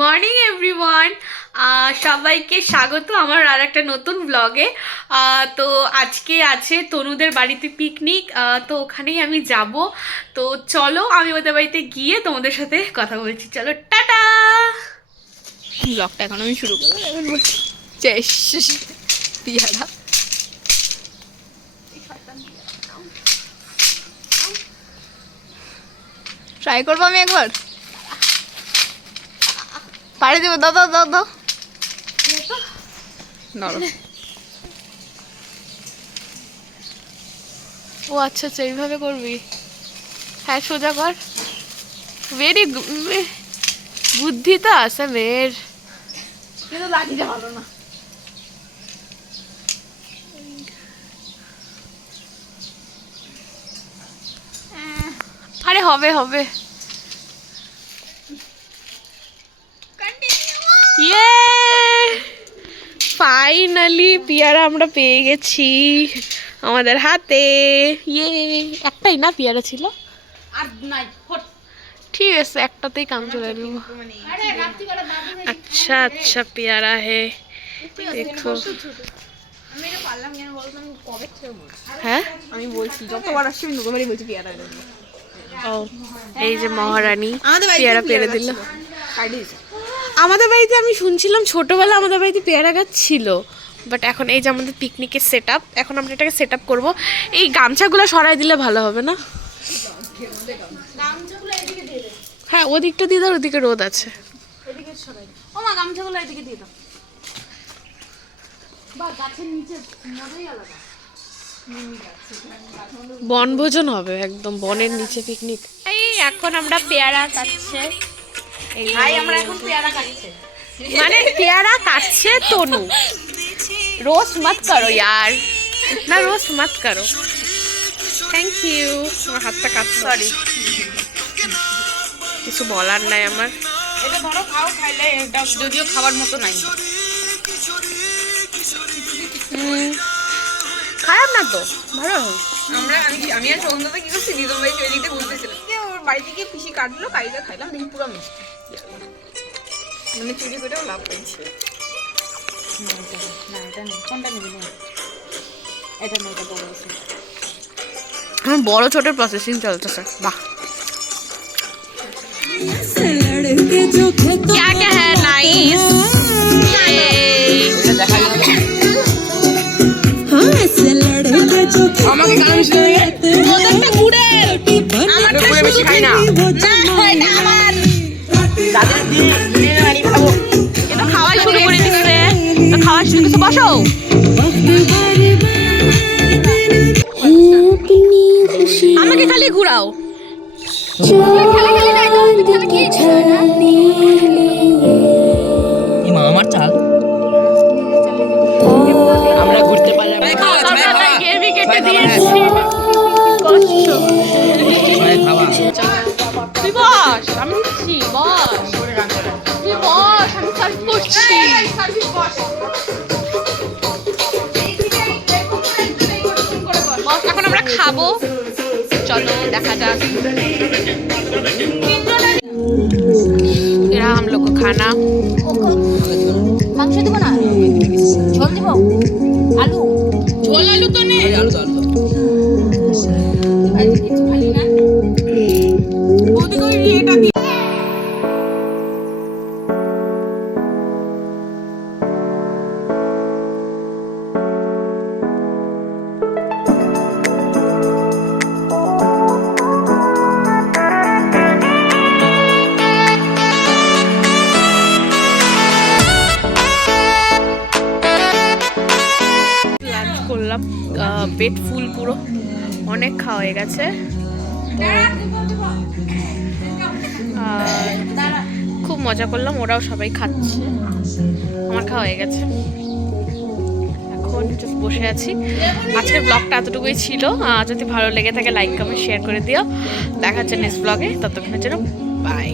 Morning everyone, সবাইকে স্বাগত আমার আর একটা নতুন ব্লগে। তো আজকে আছে তনুদের বাড়িতে পিকনিক, তো ওখানেই আমি যাব। তো চলো আমি ওদের বাড়িতে গিয়ে তোমাদের সাথে কথা বলছি। চলো টাটা। ব্লগটা এখন আমি শুরু করবো। পিয়ারা ট্রাই করবো আমি একবার, পাড়ে দেবো। দাও দাও দাও দাও ধরো। ও আচ্ছা আচ্ছা এইভাবে করবি। হ্যাঁ সোজা কর। ভেরি বুদ্ধি তো আছে মেয়ের, কিন্তু লাগিয়ে ভালো না। আরে হবে হবে। ফাইনালি পেয়ারা আমরা পেয়ে গেছি আমাদের হাতে। ইয়ে একটাই না পেয়ারা ছিল, আর নাই, ঠিক আছে একটাতেই কাম চলে নেব। अच्छा अच्छा प्यारा है देखो। হ্যাঁ আমি বলছি যতবার আসছি আমি নুকুমারি বলছি পেয়ারা দেবো। ও এই যে মহারানী পেয়ারা পেরে দিল কাটিয়েছে। আমাদের বাড়িতে। আমি শুনছিলাম ছোটবেলা আমাদের বাড়িতে পেয়ারা গাছ ছিল, বাট এখন এই যে আমাদের পিকনিকের সেট আপ, এখন আমরা এটাকে সেট আপ করবো। এই গামছাগুলো সরাই দিলে ভালো হবে না? হ্যাঁ ওদিকটা দিয়ে দাও, ওদিকে রোদ আছে। ও মা গামছাগুলো এদিকে দিয়ে দাও। বা গাছের নিচে মজাই আলাদা। বনভোজন হবে একদম বনের নিচে পিকনিক। এই এখন আমরা পেয়ারা কাটছে। ভাই আমরা এখন পেয়ারা কাটছে, মানে পেয়ারা কাটছে তনু। रोस्ट मत करो यार, इतना रोस्ट मत करो। Thank you. আমার হাতটা কাটছে, সরি। কিছু বলার নাই আমার। এটা ধরো খাও, খাইলে এটা যদিও খাবার মতো নাই। খারাপ না তো, ভালো। আমি আর সন্ধ্যাতে কি করছি, দিদুন ভাই চলে দিতে বলতেছিলাম যে ওর বাড়ি থেকে পিসি কাটলো, কাইলে খাইলাম, দেখি পুরো মিষ্টি। মানে চুরি করেও লাভ পেয়েছি। না এটা নেই, কোনটা নেবে না? এটা নেই, এটা বড় আছে। আমার বড় ছোটের প্রসেসিং চলতেছে। বাহ क्या क्या है नाइस। আমাকে কারণ ছিল ওদেরটা গুড়ে, আমারটা পুরো বেশি খাই না। এটা আমার। দাদা দিয়ে আনি খাবো। এটা খাওয়া শুরু করে দিচ্ছে, তো খাওয়া শুরু করছে। বসো। আমাকে খালি ঘুরাও। আমার চাল আমরা ঘুরতে পারলাম। গেমই কেটে দিয়েছি, কষ্ট। তুই বস, আমি দিচ্ছি। বস তুই বস, আমি সার্ভ করছি। বস এখন আমরা খাবো, চলো দেখা যাক। এরা हम लोग को खाना। মাংস দেবো না, ঝোল দেবো, আলু ঝোল আলু তো নেই। করলাম, পেট ফুল, পুরো অনেক খাওয়া হয়ে গেছে। খুব মজা করলাম, ওরাও সবাই খাচ্ছে, আমার খাওয়া হয়ে গেছে। এখন জাস্ট বসে আছি। আজকের ব্লগটা এতটুকুই ছিল। যদি ভালো লেগে থাকে লাইক কমেন্ট শেয়ার করে দিও। দেখা হচ্ছে নেক্সট ব্লগে, ততক্ষণের জন্য বাই।